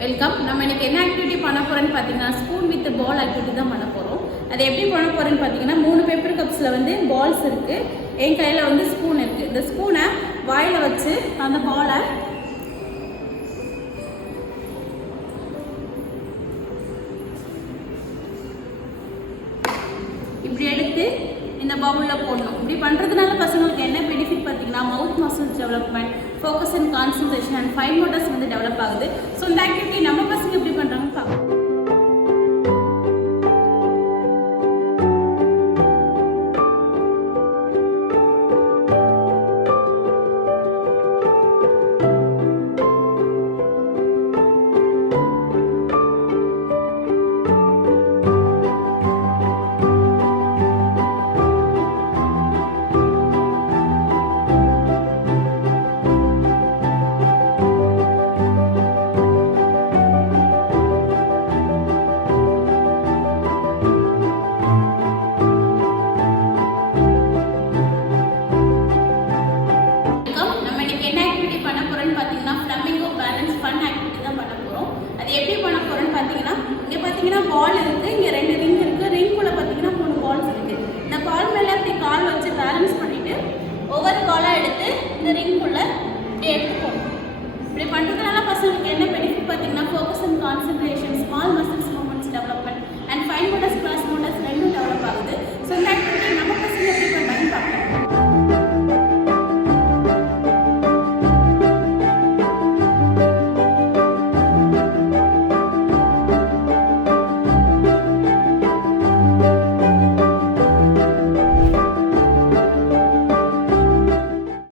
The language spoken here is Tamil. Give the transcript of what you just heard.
வெல்கம். நம்ம இன்னைக்கு என்ன ஆக்டிவிட்டி பண்ண போறோம்னு பார்த்தீங்கன்னா ஸ்பூன் வித் பால் ஆக்டிவிட்டி தான் பண்ண போகிறோம். அது எப்படி பண்ண போறோம்னு பார்த்தீங்கன்னா 3 பேப்பர் கப்ஸில் வந்து பால்ஸ் இருக்குது, என் கையில் வந்து ஸ்பூன் இருக்குது. இந்த ஸ்பூனை வாயில் வச்சு அந்த பாலை இப்படி எடுத்து இந்த பவுலில் போடணும். இப்படி பண்ணுறதுனால பசங்களுக்கு என்ன பெனிஃபிட் பார்த்தீங்கன்னா mouth muscles development, focus and concentration and fine motors வந்து டெவலப் ஆகுது. ஸோ இந்த ஆக்டிவிட்டி நம்ம பசங்க எப்படி பண்ணுறாங்கன்னு பார்க்கலாம். பால் இருக்குது, இங்கே 2 ரிங் இருக்குது, ரிங்குள்ளே பார்த்தீங்கன்னா 3 பால்ஸ் இருக்குது. இந்த பால் மேலே அப்படி கால் வச்சு பேலன்ஸ் பண்ணிவிட்டு ஒவ்வொரு காலாக எடுத்து இந்த ரிங்குள்ளே இப்படி எடுத்துக்கணும். இப்படி பண்ணுறதுனால பசங்களுக்கு என்ன பெனிஃபிட் பார்த்தீங்கன்னா focus and concentration, small muscles